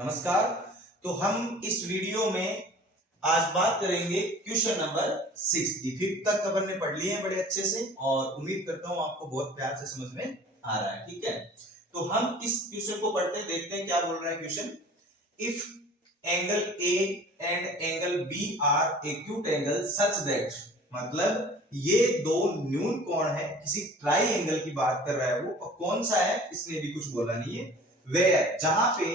नमस्कार। तो हम इस वीडियो में आज बात करेंगे क्वेश्चन नंबर 6 की। 5th तक अपन ने पढ़ लिए हैं बड़े अच्छे से और उम्मीद करता हूं आपको बहुत प्यार से समझ में आ रहा है। ठीक है, तो हम इस क्वेश्चन को पढ़ते हैं, देखते हैं क्या बोल रहा है question. If angle A and angle B are acute angle such that, मतलब ये दो न्यून कोण है, किसी ट्राई एंगल की बात कर रहा है वो, और कौन सा है इसने भी कुछ बोला नहीं है। वेयर, जहां पे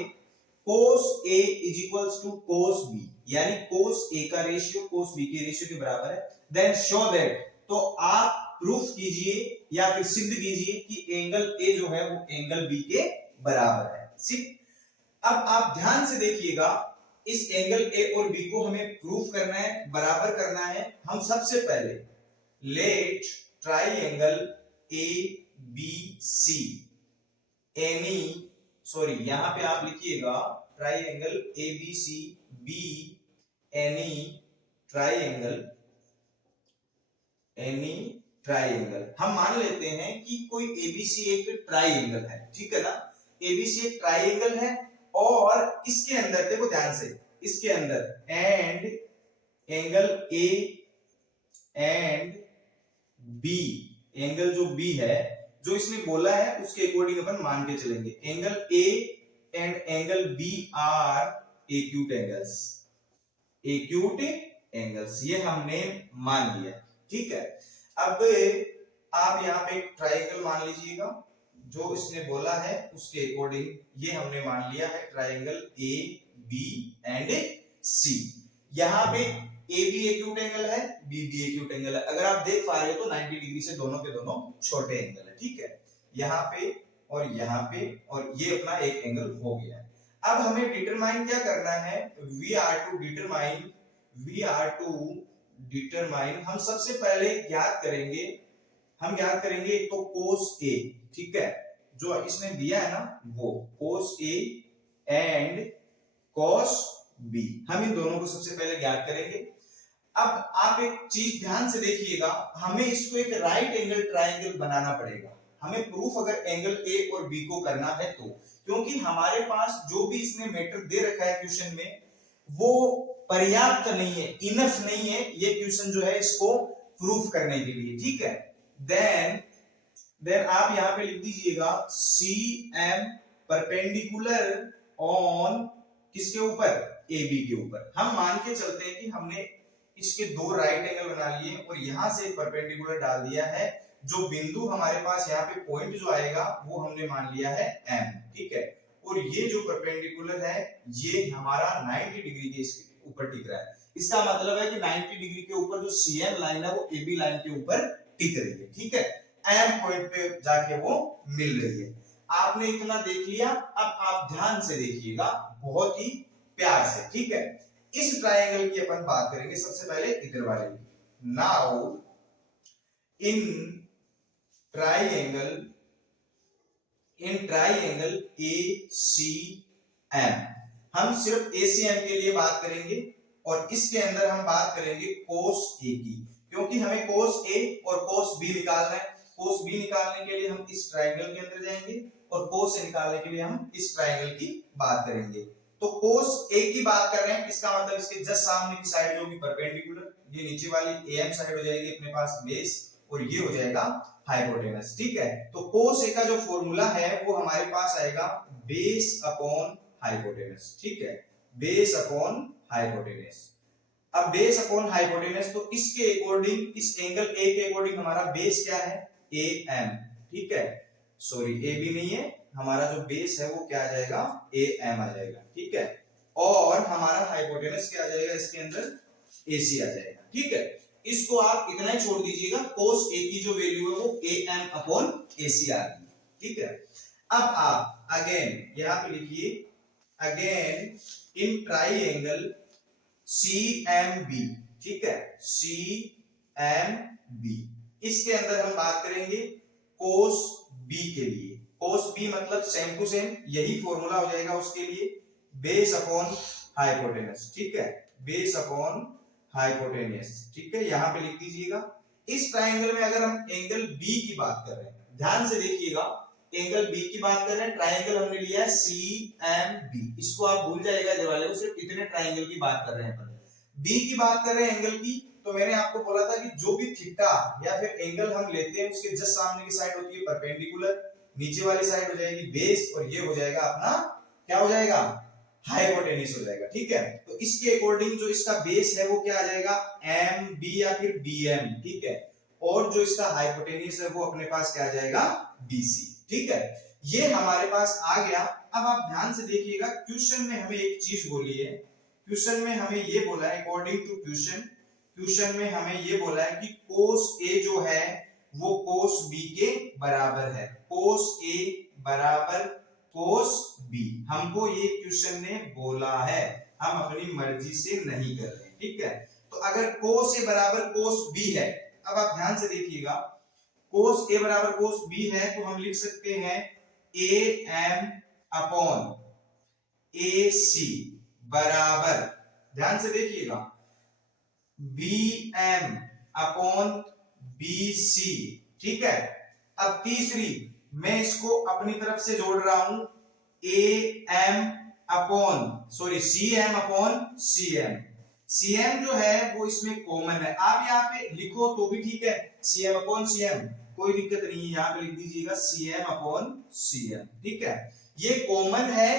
cos A is equals to cos B, यानी cos A का रेशियो cos B के रेशियो के बराबर है, देन शो दैट, तो आप प्रूफ कीजिए या फिर सिद्ध कीजिए कि एंगल A जो है वो एंगल B के बराबर है। सिर्फ अब आप ध्यान से देखिएगा, इस एंगल A और B को हमें प्रूफ करना है, बराबर करना है। हम सबसे पहले let triangle ABC any, sorry यहां पे आप लिखिएगा triangle ABC be any triangle, हम मान लेते हैं कि कोई ABC एक ट्राइएंगल है, ठीक है ना। ABC एक ट्राइएंगल है और इसके अंदर देखो ध्यान से, इसके अंदर and angle A and B, angle जो B है जो इसने बोला है उसके अकॉर्डिंग अपन मान के चलेंगे। Angle A and angle B are acute angles, ये हमने मान लिया, ठीक है। अब आप यहाँ पे एक ट्राइंगल मान लीजिएगा, जो इसने बोला है उसके अकॉर्डिंग ये हमने मान लिया है triangle A B and C। यहाँ पे ए बी एक्यूट एंगल है, बी भी एक्यूट एंगल है। अगर आप देख पा रहे हो तो 90 डिग्री से दोनों के दोनों छोटे एंगल है, ठीक है। यहाँ पे और यहाँ पे, और ये अपना एक एंगल हो गया है। अब हमें डिटरमाइन क्या करना है, वी आर टू डिटरमाइन, हम सबसे पहले ज्ञात करेंगे, एक तो cos A, ठीक है, जो इसने दिया है ना वो cos A and cos B, हम इन दोनों को सबसे पहले ज्ञात करेंगे। अब आप एक चीज ध्यान से देखिएगा, हमें इसको एक राइट एंगल ट्रायंगल बनाना पड़ेगा। हमें प्रूफ अगर एंगल A और B को करना है तो, क्योंकि हमारे पास जो भी इसने मैटर दे रखा है क्वेश्चन में वो पर्याप्त नहीं है, इनफ नहीं है ये क्वेश्चन जो है इसको प्रूफ करने के लिए, ठीक है। देन आप यहां पे लिख दीजिएगा CM परपेंडिकुलर ऑन किसके ऊपर, AB के ऊपर। हम मान के चलते हैं कि हमने इसके दो राइट एंगल बना लिए और यहां से परपेंडिकुलर डाल दिया है। जो बिंदु हमारे पास यहाँ पे पॉइंट जो आएगा वो हमने मान लिया है M, ठीक है। और ये जो परपेंडिकुलर है ये हमारा 90 डिग्री के इसके ऊपर टिक रहा है। इसका मतलब है कि 90 डिग्री के ऊपर जो CM लाइन है वो AB लाइन के ऊपर टिक रही है, ठीक है। M पॉइंट पे जाके वो मिल रही है। आपने इतना देख लिया, अब आप ध्यान से देखिएगा बहुत ही प्यार से, ठीक है। इस ट्रायंगल की अपन बात करेंगे सबसे पहले इधर वाले की। नाउ इन ट्रायंगल ACM, हम सिर्फ ACM के लिए बात करेंगे और इसके अंदर हम बात करेंगे cos A की, क्योंकि हमें cos A और cos B निकालना है। cos B निकालने के लिए हम इस ट्रायंगल के अंदर जाएंगे और cos A निकालने के लिए हम इस ट्रायंगल की बात करेंगे। तो cos A की बात कर रहे हैं, इसका मतलब इसके जस्ट सामने की साइड जो भी परपेंडिकुलर, ये नीचे वाली AM साइड हो जाएगी अपने पास बेस और ये हो जाएगा हाइपोटेनस, ठीक है। तो cos A का जो फॉर्मूला है वो हमारे पास आएगा बेस अपॉन हाइपोटेनस, ठीक है, बेस अपॉन हाइपोटेनस। अब बेस अपॉन हाइपोटेनस, तो इसके अकॉर्डिंग, इस एंगल A के अकॉर्डिंग हमारा बेस क्या है, AM, ठीक है। सॉरी AB नहीं है, हमारा जो बेस है वो क्या आ जाएगा, AM आ जाएगा, ठीक है। और हमारा हाइपोटेनस क्या आ जाएगा, इसके अंदर AC आ जाएगा, ठीक है। इसको आप इतना ही छोड़ दीजिएगा, cos A की जो वैल्यू है वो AM अपॉन AC आ रही है, ठीक है। अब आप अगेन यहां पे लिखिए, अगेन इन ट्राइएंगल CMB, ठीक है, CMB, इसके अंदर हम बात करेंगे cos B के लिए। cos B मतलब सेम टू सेम यही फॉर्मूला हो जाएगा उसके लिए, बेस अपॉन हाइपोटेनस, ठीक है, बेस अपॉन हाइपोटेनस, ठीक है, यहां पे लिख दीजिएगा। इस ट्रायंगल में अगर हम एंगल B की बात कर रहे हैं, ध्यान से देखिएगा, एंगल बी की बात कर रहे हैं, ट्राइंगल हमने लिया है CMB, इसको आप भूल जाएगा ये वाले को, सिर्फ इतने ट्राइंगल की बात कर रहे हैं। बी की बात कर रहे हैं एंगल की, तो मैंने आपको बोला था कि जो भी थीटा या फिर एंगल हम लेते हैं उसके जस्ट सामने की साइड होती है परपेंडिकुलर, नीचे वाली साइड हो जाएगी बेस, और ये हो जाएगा अपना क्या हो जाएगा, हाइपोटेन्यूज हो जाएगा। ठीक है, तो इसके अकॉर्डिंग जो इसका बेस है वो क्या आ जाएगा, MB या फिर BM। ठीक है, और जो इसका हाइपोटेन्यूज है वो अपने पास क्या आ जाएगा, BC। ठीक है, ये हमारे पास आ गया। अब आप ध्यान से देखिएगा, क्वेश्चन में हमें एक चीज बोली है, क्वेश्चन में हमें ये बोला है, अकॉर्डिंग टू क्वेश्चन में हमें ये बोला है कि cos A जो है वो cos B के बराबर है, cos A बराबर cos B, हमको ये क्वेश्चन ने बोला है, हम अपनी मर्जी से नहीं कर रहे। ठीक है, तो अगर cos A बराबर cos B है, अब आप ध्यान से देखिएगा, cos A बराबर cos B है, तो हम लिख सकते हैं AM अपॉन AC बराबर, ध्यान से देखिएगा, BM अपॉन BC। ठीक है, अब तीसरी मैं इसको अपनी तरफ से जोड़ रहा हूं, CM अपॉन CM जो है वो इसमें कॉमन है, आप यहाँ पे लिखो तो भी ठीक है, CM अपॉन CM कोई दिक्कत नहीं है, यहाँ पे लिख दीजिएगा CM अपॉन CM। ठीक है, ये कॉमन है,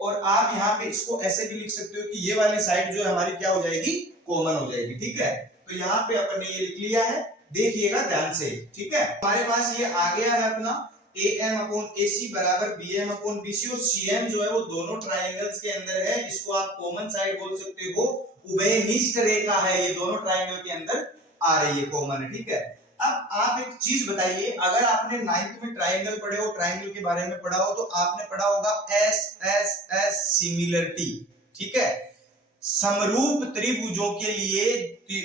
और आप यहाँ पे इसको ऐसे भी लिख सकते हो कि ये वाली साइड जो है हमारी क्या हो जाएगी, कॉमन हो जाएगी। ठीक है, तो यहाँ पे अपन ने ये लिख लिया है, देखिएगा ध्यान से। ठीक है, हमारे पास ये आ गया है अपना AM अपॉन AC बराबर BM अपॉन BC, और CM जो है वो दोनों ट्राइंगल्स के अंदर है, इसको आप कॉमन साइड बोल सकते हो, उभयनिष्ठ रेखा है, ये दोनों ट्राइंगल के अंदर आ रही है, कॉमन है। ठीक है, अब आप एक चीज बताइए, अगर आपने 9th में ट्राइंगल पढ़े हो, ट्राइंगल के बारे में पढ़ा हो, तो आपने पढ़ा होगा SSS सिमिलरिटी। ठीक है, समरूप त्रिभुजों के लिए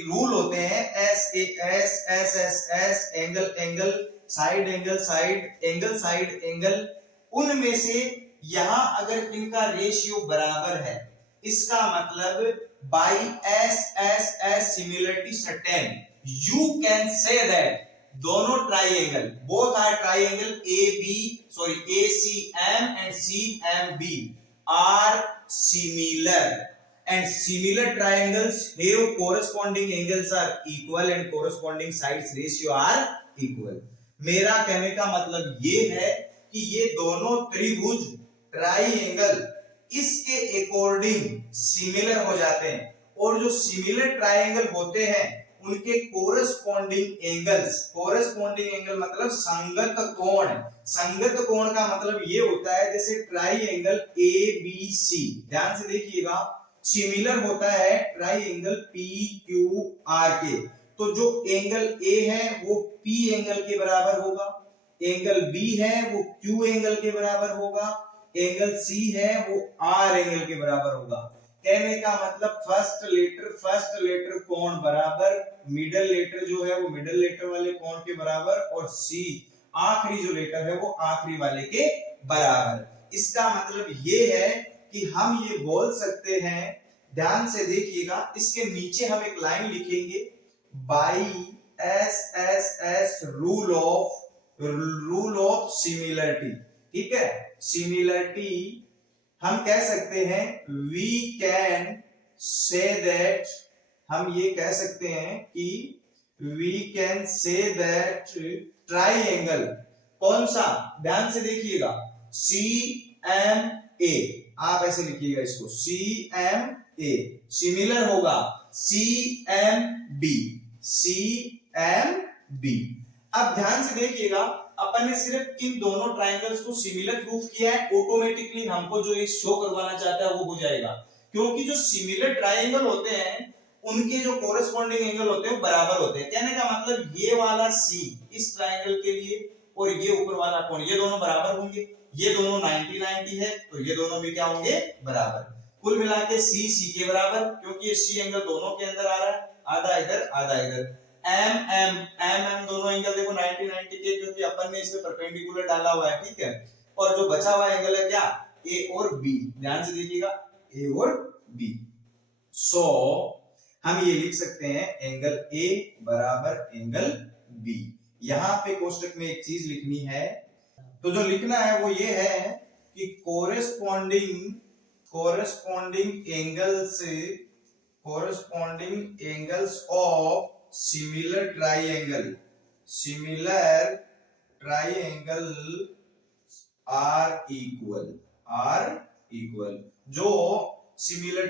रूल होते हैं SAS, SSS, angle side angle, उनमें से यहां अगर इनका रेशियो बराबर है, इसका मतलब by SSS similarity certain you can say that दोनों triangle, both are triangle ACM and CMB are similar, and similar triangles have corresponding angles are equal and corresponding sides ratio are equal। मेरा कहने का मतलब ये है कि ये दोनों त्रिभुज ट्राइंगल इसके अकॉर्डिंग सिमिलर हो जाते हैं, और जो सिमिलर ट्राइंगल होते हैं उनके कोरस्पॉन्डिंग एंगल मतलब संगत कोण। संगत कोण का मतलब ये होता है जैसे ट्राइंगल ABC, ध्यान से देखिएगा, सिमिलर होता है ट्राइंगल PQR के, तो जो एंगल A है वो P एंगल के बराबर होगा, एंगल B है वो Q एंगल के बराबर होगा, एंगल C है वो R एंगल के बराबर होगा। कहने का मतलब फर्स्ट लेटर कोण बराबर, मिडल लेटर जो है वो मिडल लेटर वाले कोण के बराबर, और C आखिरी जो लेटर है वो आखिरी वाले के बराबर। इसका मतलब ये है कि हम ये बोल सकते हैं, ध्यान से देखिएगा, इसके नीचे हम एक लाइन लिखेंगे, by SSS rule of similarity. ठीक है, सिमिलरिटी हम कह सकते हैं, वी कैन से दैट, हम ये कह सकते हैं कि we can say that triangle, कौन सा, ध्यान से देखिएगा, CMA, आप ऐसे लिखिएगा इसको, CMA सिमिलर होगा CMB। अब ध्यान से देखिएगा, अपन ने सिर्फ इन दोनों ट्राइंगल्स को सिमिलर प्रूफ किया है, ऑटोमेटिकली हमको जो ये शो करवाना चाहता है वो हो जाएगा, क्योंकि जो सिमिलर ट्राइंगल होते हैं उनके जो कोरस्पॉन्डिंग एंगल होते हैं बराबर होते हैं। कहने का मतलब ये वाला C इस ट्राइंगल के लिए और ये ऊपर वाला कोण, ये दोनों बराबर होंगे, ये दोनों 90-90 है, तो ये दोनों भी क्या होंगे, बराबर। कुल मिला के C के बराबर, क्योंकि ये C एंगल दोनों के अंदर आ रहा है, आधा इधर आधा इधर। MM दोनों एंगल देखो 90-90 के, क्योंकि अपन ने इसमें परपेंडिकुलर डाला हुआ है। ठीक है, और जो बचा हुआ एंगल है क्या, A और B, ध्यान से देखिएगा, A और B। सो हम ये लिख सकते हैं एंगल A बराबर एंगल B। यहां पे कोष्टक में एक चीज लिखनी है, तो जो लिखना है वो ये है कि corresponding angles of similar triangle are equal. जो सिमिलर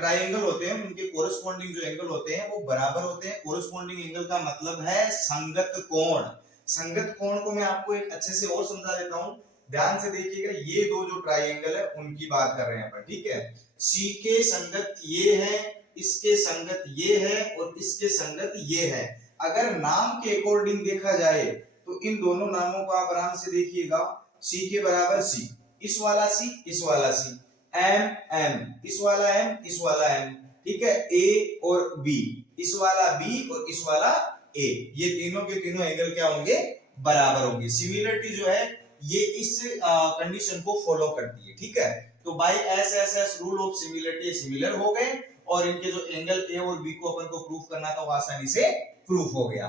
ट्राइंगल होते हैं उनके कोरेस्पॉन्डिंग जो एंगल होते हैं वो बराबर होते हैं। कोरेस्पॉन्डिंग एंगल का मतलब है संगत कोण। संगत कोण को मैं आपको एक अच्छे से और समझा देता हूं, ध्यान से देखिएगा। ये दो जो ट्राइंगल है उनकी बात कर रहे हैं अपन, ठीक है। सी के संगत ये है, इसके संगत ये है और इसके संगत ये है। अगर नाम के अकॉर्डिंग देखा जाए तो इन दोनों नामों को आप आराम से देखिएगा। सी के बराबर सी, इस वाला सी, इस वाला सी, एम एम, इस वाला एम, इस वाला एम, ठीक है। ए और बी, इस वाला बी और इस वाला ए, ये तीनों के तीनों एंगल क्या होंगे, बराबर होंगे। सिमिलरिटी जो है ये इस कंडीशन को फॉलो करती है, ठीक है। तो by S S S rule of similarity similar हो गए और इनके जो एंगल ए और बी को अपन को प्रूफ करना था वो आसानी से प्रूफ हो गया।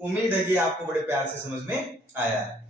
उम्मीद है कि आपको बड़े प्यार से समझ में आया है।